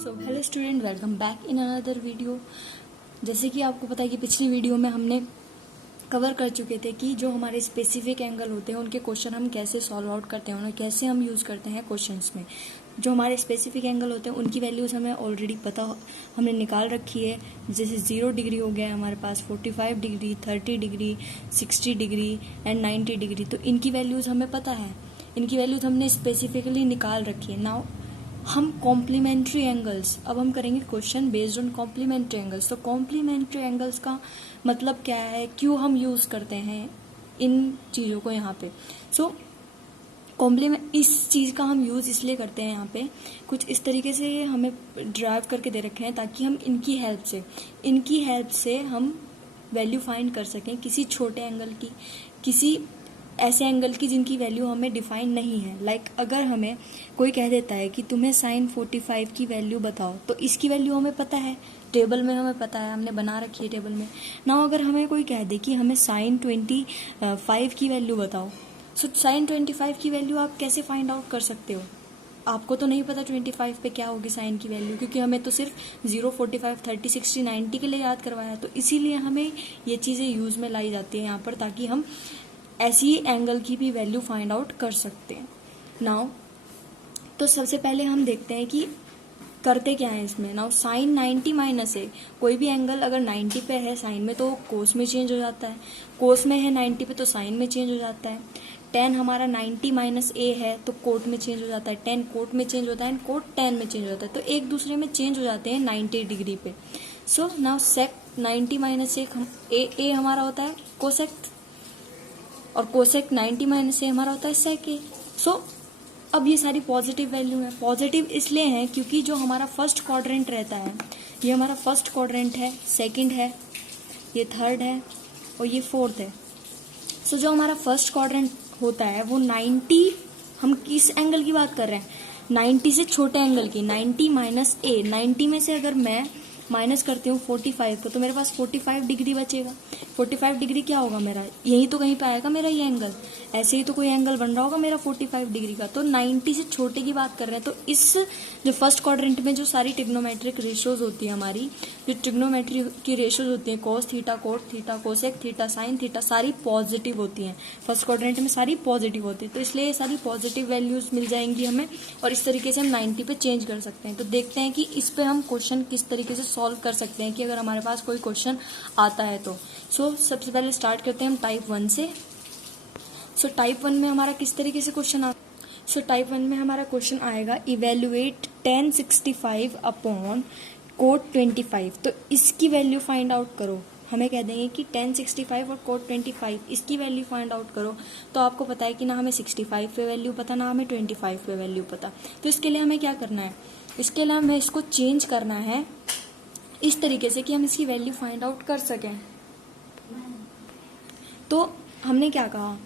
So hello student, welcome back in another video. जैसे कि आपको पता है कि पिछली वीडियो में हमने कवर कर चुके थे कि जो हमारे स्पेसिफिक एंगल होते हैं उनके क्वेश्चन हम कैसे सॉल्व आउट करते हैं, उन्हें कैसे हम यूज़ करते हैं क्वेश्चंस में। जो हमारे स्पेसिफिक एंगल होते हैं उनकी वैल्यूज़ हमें ऑलरेडी पता हमने निकाल रखी है। जैसे 0 डिग्री हो गया हमारे पास, 45 degree, 30 degree, 60 degree and 90 degree. तो इनकी वैल्यूज़ हमें पता है, इनकी वैल्यूज़ हमने स्पेसिफिकली निकाल रखी है। नाउ हम कॉम्प्लीमेंट्री एंगल्स, अब हम करेंगे question based on complementary angles. तो कॉम्प्लीमेंट्री एंगल्स का मतलब क्या है, क्यों हम यूज़ करते हैं इन चीज़ों को यहाँ पे। सो कॉम्प्लीमेंट, इस चीज़ का हम यूज़ इसलिए करते हैं यहाँ पे, कुछ इस तरीके से हमें ड्राइव करके दे रखे हैं ताकि हम इनकी हेल्प से हम वैल्यू फाइंड कर सकें किसी छोटे एंगल की, किसी ऐसे एंगल की जिनकी वैल्यू हमें डिफाइन नहीं है। लाइक अगर हमें कोई कह देता है कि तुम्हें sin 45 की वैल्यू बताओ, तो इसकी वैल्यू हमें पता है, टेबल में हमें पता है, हमने बना रखी है टेबल में ना। अगर हमें कोई कह दे कि हमें sin 25 की वैल्यू बताओ, सो sin 25 की वैल्यू आप कैसे फाइंड आउट कर सकते हो? आपको तो नहीं पता 25 पे क्या होगी साइन की वैल्यू, क्योंकि हमें तो सिर्फ 0, 45, 30, 60, 90 के लिए याद करवाया। तो इसीलिए हमें ये चीज़ें यूज़ में लाई जाती है यहाँ पर, ताकि हम ऐसी एंगल की भी वैल्यू फाइंड आउट कर सकते हैं। नाउ तो सबसे पहले हम देखते हैं कि करते क्या है इसमें। नाउ साइन 90 माइनस ए, कोई भी एंगल अगर 90 पे है साइन में तो कोस में चेंज हो जाता है, कोस में है 90 पे तो साइन में चेंज हो जाता है। टेन हमारा 90 माइनस ए है तो कोट में चेंज हो जाता है, टेन कोट में चेंज होता है एंड कोट टेन में चेंज हो जाता है। तो एक दूसरे में चेंज हो जाते हैं 90 डिग्री पे। सो नाउ सेक 90 माइनस ए हमारा होता है कोसेक, और कोसेक 90 माइनस ए हमारा होता है सेक ए। सो अब ये सारी पॉजिटिव वैल्यू है। पॉजिटिव इसलिए है क्योंकि जो हमारा फर्स्ट क्वाड्रेंट रहता है, ये हमारा फर्स्ट क्वाड्रेंट है, सेकंड है, ये थर्ड है और ये फोर्थ है। सो जो हमारा फर्स्ट क्वाड्रेंट होता है वो 90, हम किस एंगल की बात कर रहे हैं, 90 से छोटे एंगल की, 90 माइनस ए। 90 में से अगर मैं माइनस करती हूँ 45 को तो मेरे पास 45 डिग्री बचेगा। 45 डिग्री क्या होगा मेरा, यही तो कहीं पे आएगा मेरा ये एंगल। ऐसे ही तो कोई एंगल बन रहा होगा मेरा 45 डिग्री का। तो 90 से छोटे की बात कर रहे हैं। तो इस जो फर्स्ट क्वाड्रेंट में जो सारी ट्रिग्नोमेट्रिक रेशियोज होती है, हमारी जो ट्रिग्नोमेट्री की रेशियोज होती है, cos theta, cot theta, cosec theta, sine theta, सारी पॉजिटिव होती हैं। फर्स्ट क्वाड्रेंट में सारी पॉजिटिव होती है, तो इसलिए ये सारी पॉजिटिव वैल्यूज मिल जाएंगी हमें, और इस तरीके से हम 90 पे चेंज कर सकते हैं। तो देखते हैं कि इस पे हम क्वेश्चन किस तरीके से सॉल्व कर सकते हैं, कि अगर हमारे पास कोई क्वेश्चन आता है तो। सबसे पहले स्टार्ट करते हैं हम टाइप 1 से। टाइप 1 में हमारा किस तरीके से क्वेश्चन आता, टाइप 1 में हमारा क्वेश्चन आएगा इवेल्युएट tan 65 अपॉन कोट 25। तो इसकी वैल्यू फाइंड आउट करो। हमें कह देंगे कि tan 65 और कोट 25 इसकी वैल्यू फाइंड आउट करो। तो आपको पता है कि ना हमें 65 पे वैल्यू पता, ना हमें 25 पे वैल्यू पता। तो इसके लिए हमें क्या करना है, इसके लिए हमें इसको चेंज करना है इस तरीके से कि हम इसकी वैल्यू फाइंड आउट कर सकें। तो हमने क्या कहा,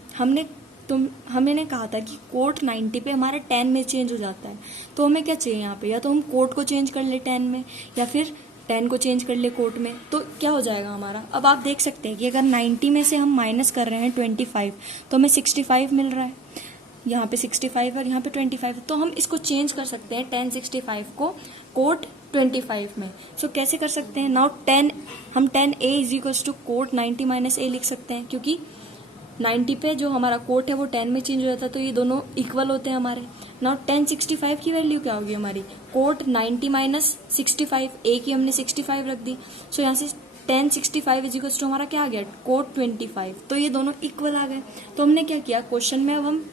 हमने कहा था कि कोट 90 पे हमारा 10 में चेंज हो जाता है। तो हमें क्या चाहिए यहाँ पे, या तो हम कोट को चेंज कर ले 10 में, या फिर 10 को चेंज कर ले कोट में। तो क्या हो जाएगा हमारा, अब आप देख सकते हैं कि अगर 90 में से हम माइनस कर रहे हैं 25 तो हमें 65 मिल रहा है। यहाँ पे 65 और यहाँ पे 25, तो हम इसको चेंज कर सकते हैं tan 65 को कोट 25 में। कैसे कर सकते हैं, नाउ हम tan a is equal to cot 90 minus A लिख सकते हैं, क्योंकि 90 पे जो हमारा कोट है वो 10 में चेंज हो जाता है, तो ये दोनों इक्वल होते हैं हमारे। नाउ tan 65 की वैल्यू क्या होगी हमारी, कोट 90 माइनस 65, ए की हमने 65 रख दी। यहाँ से tan 65 इज इक्वल टू हमारा क्या आ गया, कोट 25। तो ये दोनों इक्वल आ गए। तो हमने क्या किया, क्वेश्चन में अब हम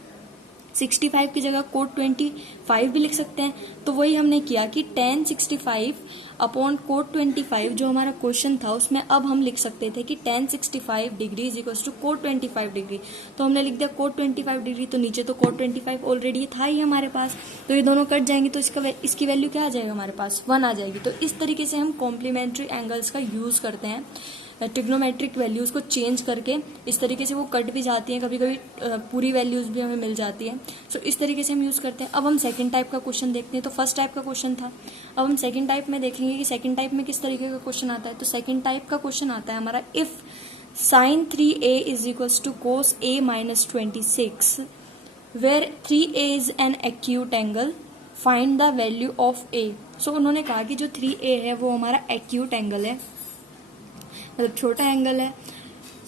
65 की जगह कोट 25 भी लिख सकते हैं। तो वही हमने किया कि tan 65 अपॉन कोट 25, जो हमारा क्वेश्चन था उसमें अब हम लिख सकते थे कि tan 65 degree is equal to cot 25 degree. तो हमने लिख दिया कोट 25 डिग्री, तो नीचे तो कोट 25 ऑलरेडी था ही हमारे पास, तो ये दोनों कट जाएंगे, तो इसकी वैल्यू क्या आ जाएगा हमारे पास, 1 आ जाएगी। तो इस तरीके से हम कॉम्प्लीमेंट्री एंगल्स का यूज करते हैं, ट्रिग्नोमेट्रिक वैल्यूज को चेंज करके। इस तरीके से वो कट भी जाती हैं, कभी कभी पूरी वैल्यूज भी हमें मिल जाती है। इस तरीके से हम यूज करते हैं। अब हम सेकंड टाइप का क्वेश्चन देखते हैं। तो फर्स्ट टाइप का क्वेश्चन था, अब हम सेकंड टाइप में देखेंगे कि सेकंड टाइप में किस तरीके का क्वेश्चन आता है। तो सेकंड टाइप का क्वेश्चन आता है हमारा, if sin 3a is equal to cos a minus 26 where 3a is an acute angle, find the value of a। So उन्होंने कहा कि जो 3A है वो हमारा एक्यूट एंगल है, मतलब छोटा एंगल है।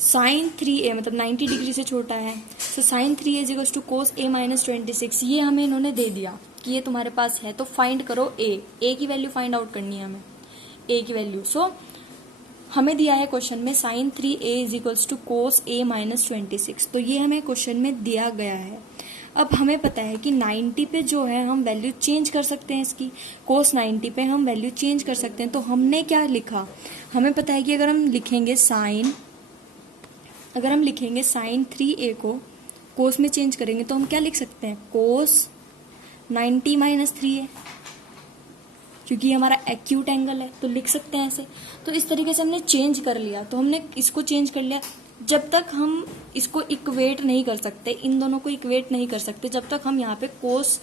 साइन 3A मतलब 90 डिग्री से छोटा है। So sine 3A is equal to cos A minus 26। ये हमें इन्होंने दे दिया कि ये तुम्हारे पास है, तो फाइंड करो A की वैल्यू फाइंड आउट करनी है हमें, A की वैल्यू। सो हमें दिया है क्वेश्चन में sine 3A is equals to cos A minus 26, तो ये हमें क्वेश्चन में दिया गया है। अब हमें पता है कि 90 पे जो है हम वैल्यू चेंज कर सकते हैं इसकी, कोस 90 पे हम वैल्यू चेंज कर सकते हैं। तो हमने क्या लिखा, हमें पता है कि अगर हम लिखेंगे साइन 3A को कोस में चेंज करेंगे तो हम क्या लिख सकते हैं, कोस 90 माइनस 3A, क्योंकि हमारा एक्यूट एंगल है तो लिख सकते हैं ऐसे। तो इस तरीके से हमने चेंज कर लिया, तो हमने इसको चेंज कर लिया। जब तक हम इसको इक्वेट नहीं कर सकते, इन दोनों को इक्वेट नहीं कर सकते, जब तक हम यहाँ पे कोस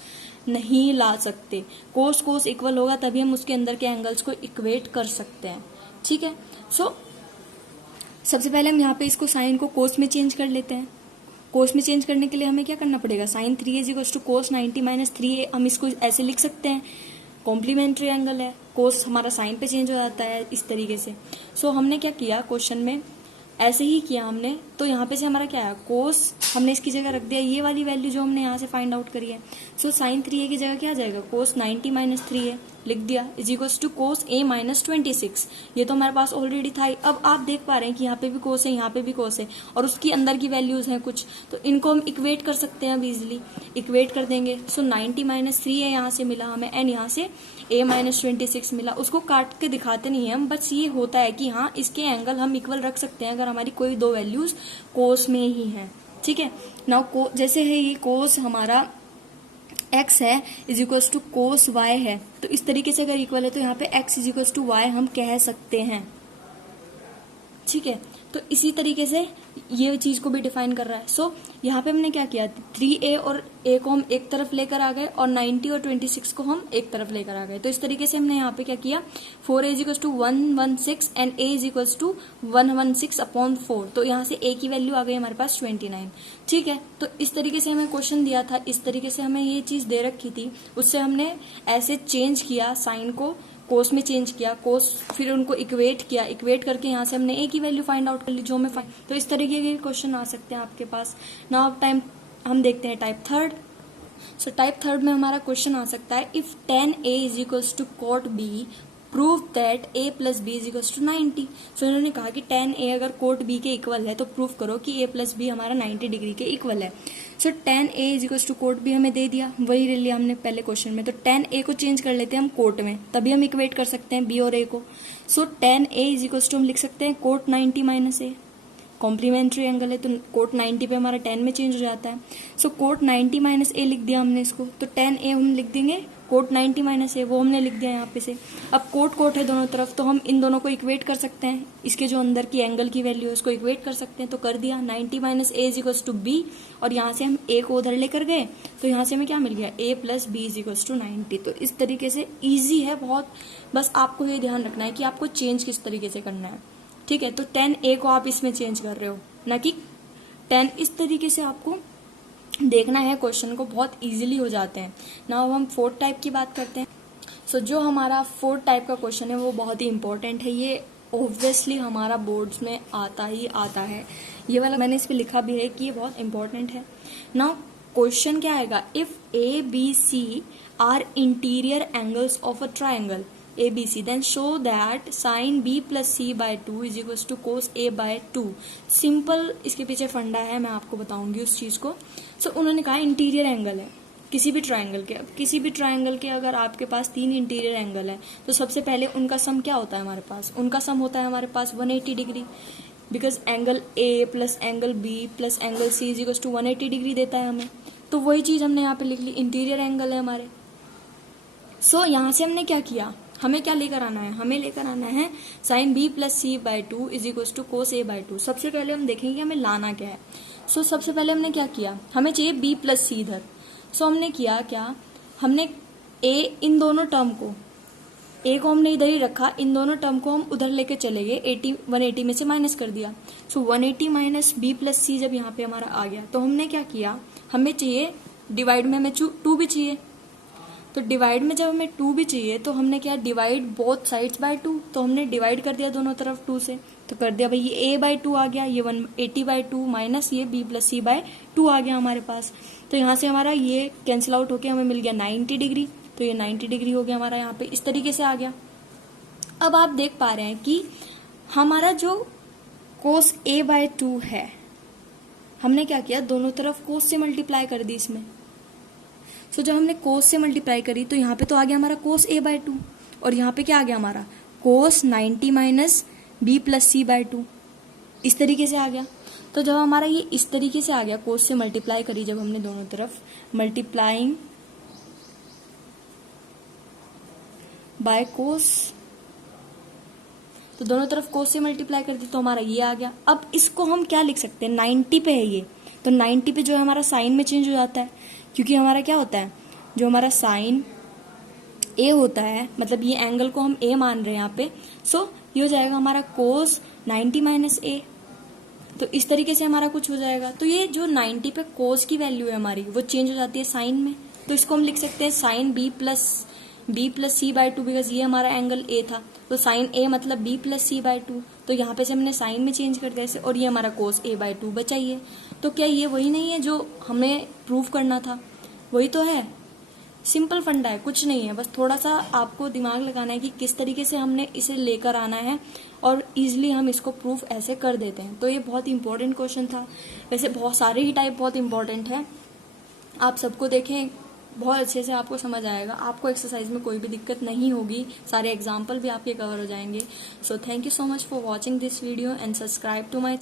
नहीं ला सकते। कोस इक्वल होगा तभी हम उसके अंदर के एंगल्स को इक्वेट कर सकते हैं, ठीक है। सो सबसे पहले हम यहाँ पे इसको साइन को कोस में चेंज कर लेते हैं। कोस में चेंज करने के लिए हमें क्या करना पड़ेगा, sine 3A is equal to cos 90 minus 3A, हम इसको ऐसे लिख सकते हैं, कॉम्प्लीमेंट्री एंगल है, कोस हमारा साइन पे चेंज हो जाता है इस तरीके से। सो हमने क्या किया क्वेश्चन में, ऐसे ही किया हमने। तो यहाँ पे से हमारा क्या है, कोस हमने इसकी जगह रख दिया ये वाली वैल्यू जो हमने यहाँ से फाइंड आउट करी है। सो साइन 3A की जगह क्या आ जाएगा, कोस 90 माइनस 3A लिख दिया is equal to cos A minus 26। ये तो हमारे पास ऑलरेडी था ही। अब आप देख पा रहे हैं कि यहाँ पे भी कोस है, यहाँ पे भी कोस है, और उसकी अंदर की वैल्यूज हैं कुछ, तो इनको हम इक्वेट कर सकते हैं अब इजिली। इक्वेट कर देंगे। सो 90 माइनस 3A यहाँ से मिला हमें, एंड यहाँ से A माइनस 26 मिला। उसको काट के दिखाते नहीं है हम, बस ये होता है कि हाँ इसके एंगल हम इक्वल रख सकते हैं अगर हमारी कोई दो वैल्यूज कोस में ही है, ठीक है। नाउ जैसे है ये कोस हमारा x है is equal to cos y है, तो इस तरीके से अगर इक्वल है तो यहाँ पे x is equal to y हम कह सकते हैं, ठीक है। तो इसी तरीके से ये चीज को भी डिफाइन कर रहा है। सो यहाँ पे हमने क्या किया, 3A और A को हम एक तरफ लेकर आ गए और 90 और 26 को हम एक तरफ लेकर आ गए। तो इस तरीके से हमने यहाँ पे क्या किया, 4A is equal to 116 and A is equal to 116/4। तो यहाँ से A की वैल्यू आ गई हमारे पास 29, ठीक है। तो इस तरीके से हमें क्वेश्चन दिया था, इस तरीके से हमें ये चीज दे रखी थी, उससे हमने ऐसे चेंज किया, साइन को कोस में चेंज किया, कोस फिर उनको इक्वेट किया, इक्वेट करके यहाँ से हमने A की वैल्यू फाइंड आउट कर ली जो हमें तो इस तरीके के क्वेश्चन आ सकते हैं आपके पास। नाउ टाइम हम देखते हैं type third. So type third में हमारा क्वेश्चन आ सकता है, if tan A is equals to cot B prove that A plus B is equals to 90। So इन्होंने कहा कि tan A अगर cot B के इक्वल है तो प्रूव करो कि A प्लस बी हमारा 90 डिग्री के इक्वल है। So tan A is equals to cot B हमें दे दिया, वही ले लिया हमने पहले क्वेश्चन में। तो tan A को चेंज कर लेते हैं हम cot में, तभी हम इक्वेट कर सकते हैं B और A को। So tan A is equals to हम लिख सकते हैं cot 90 minus A, complementary angle है तो कोट 90 पे हमारा 10 में चेंज हो जाता है। सो कोट 90 माइनस A लिख दिया हमने इसको, तो tan A हम लिख देंगे कोट 90 माइनस A, वो हमने लिख दिया यहाँ पे से। अब कोट है दोनों तरफ, तो हम इन दोनों को इक्वेट कर सकते हैं, इसके जो अंदर की एंगल की वैल्यू है उसको इक्वेट कर सकते हैं। तो कर दिया 90 minus A is equals to B, और यहाँ से हम A को उधर लेकर गए तो यहाँ से हमें क्या मिल गया, A plus B is equals to 90। तो इस तरीके से ईजी है बहुत, बस आपको ये ध्यान रखना है कि आपको चेंज किस तरीके से करना है, ठीक है। तो tan A को आप इसमें चेंज कर रहे हो, ना कि tan, इस तरीके से आपको देखना है क्वेश्चन को, बहुत इजीली हो जाते हैं। नाउ हम फोर्थ टाइप की बात करते हैं। सो जो हमारा फोर्थ टाइप का क्वेश्चन है वो बहुत ही इंपॉर्टेंट है, ये ऑब्वियसली हमारा बोर्ड्स में आता ही आता है, ये वाला मैंने इस पे लिखा भी है कि ये बहुत इंपॉर्टेंट है। नाउ क्वेश्चन क्या आएगा, if ABC are interior angles of a triangle ABC, then show that sin B plus C by 2 is equals to cos A by 2। Simple इसके पीछे फंडा है, मैं आपको बताऊंगी उस चीज को। सो उन्होंने कहा इंटीरियर एंगल है किसी भी ट्राइंगल के, अब किसी भी ट्राइंगल के अगर आपके पास 3 इंटीरियर एंगल है तो सबसे पहले उनका सम क्या होता है हमारे पास, उनका सम होता है हमारे पास 180 डिग्री, because angle A plus angle B plus angle C is equals to 180 degree देता है हमें। तो वही चीज हमने यहाँ पे लिख ली, इंटीरियर एंगल है हमारे। सो यहाँ से हमने क्या किया, हमें क्या लेकर आना है, हमें लेकर आना है sine B plus C by 2 is equals to cos A by 2। सबसे पहले हम देखेंगे हमें लाना क्या है। सो सबसे पहले हमने क्या किया, हमें चाहिए B प्लस सी इधर। सो हमने किया क्या, हमने A इन दोनों टर्म को, A को हमने इधर ही रखा, इन दोनों टर्म को हम उधर लेके चले गए, 180 में से माइनस कर दिया। सो 180 माइनस B प्लस सी जब यहाँ पे हमारा आ गया तो हमने क्या किया, हमें चाहिए डिवाइड में हमें 2 भी चाहिए, तो डिवाइड में जब हमें 2 भी चाहिए तो हमने क्या, डिवाइड बोथ साइड्स बाय 2, तो हमने डिवाइड कर दिया दोनों तरफ 2 से, तो कर दिया भाई ये a/2 आ गया, ये 180/2 माइनस ये b + c/2 आ गया हमारे पास। तो यहाँ से हमारा ये कैंसिल आउट होके हमें मिल गया 90 डिग्री, तो ये 90 डिग्री हो गया हमारा यहाँ पे, इस तरीके से आ गया। अब आप देख पा रहे हैं कि हमारा जो cos a/2 है, हमने क्या किया, दोनों तरफ cos से मल्टीप्लाई कर दी इसमें। सो जब हमने cos से मल्टीप्लाई करी तो यहाँ पे तो आ गया हमारा cos a/2, और यहाँ पे क्या आ गया हमारा cos 90 माइनस b + c/2, इस तरीके से आ गया। तो जब हमारा ये इस तरीके से आ गया, cos से मल्टीप्लाई करी जब हमने दोनों तरफ, मल्टीप्लाइंग बाय cos, तो दोनों तरफ cos से मल्टीप्लाई कर दी तो हमारा ये आ गया। अब इसको हम क्या लिख सकते हैं, 90 पे है ये, तो 90 पे जो है हमारा साइन में चेंज हो जाता है, क्योंकि हमारा क्या होता है, जो हमारा साइन ए होता है, मतलब ये एंगल को हम ए मान रहे हैं यहाँ पे, सो ये हो जाएगा हमारा cos 90 माइनस ए, तो इस तरीके से हमारा कुछ हो जाएगा। तो ये जो 90 पे cos की वैल्यू है हमारी, वो चेंज हो जाती है साइन में, तो इसको हम लिख सकते हैं साइन b + c/2, बिकॉज ये हमारा एंगल ए था, तो साइन ए मतलब b + c/2, तो यहाँ पे से हमने साइन में चेंज कर दिया इसे, और ये हमारा cos a/2 बचा ही है। तो क्या ये वही नहीं है जो हमें प्रूव करना था, वही तो है, सिंपल फंडा है, कुछ नहीं है, बस थोड़ा सा आपको दिमाग लगाना है कि किस तरीके से हमने इसे लेकर आना है, और इजीली हम इसको प्रूफ ऐसे कर देते हैं। तो ये बहुत इंपॉर्टेंट क्वेश्चन था, वैसे बहुत सारे ही टाइप बहुत इंपॉर्टेंट है, आप सबको देखें, बहुत अच्छे से आपको समझ आएगा, आपको एक्सरसाइज में कोई भी दिक्कत नहीं होगी, सारे एग्जाम्पल भी आपके कवर हो जाएंगे। So thank you so much for watching this video and subscribe to my